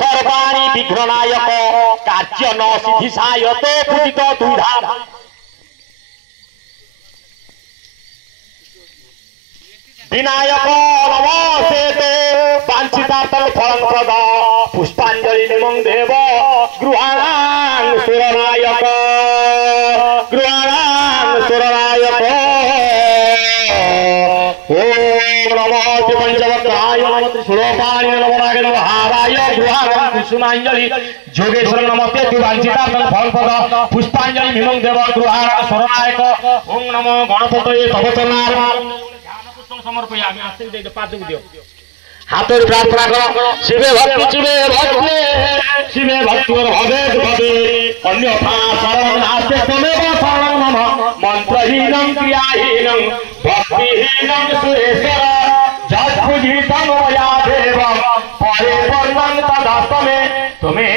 सर्वाणी विघ्ननायक कार्य न सिद्धिसाय तो पूजित दुधा विनायक नमस्ते वांछितार्थं फलं प्रदा पुष्पांजलि निमं देव गृहाणां सुरनायक ओम नमो पंचवक्त्राय नमः त्रिशूलपाणि नमो नागेन्द्रहाराय गृहाणां कुसुमांजलि जोगेश्वर नमस्ते वांछितार्थं फलं प्रदा पुष्पांजलि निमं देव गृहाणां सुरनायक ओम नमो गणपतये तव चरणारविंद समर्पयामि आस्ते दे पाद दियो हाथेर प्रार्थना करो शिवे भक्ति शिवे भक्ति और भवे भवे अन्यथा शरणं नास्ति त्वमेव शरणं मम मंत्रहीनं क्रियाहीनं भक्तिहीनं सुरेश्वर जत्पूजितं मया देवं परे वर्णं तदा त्वमेव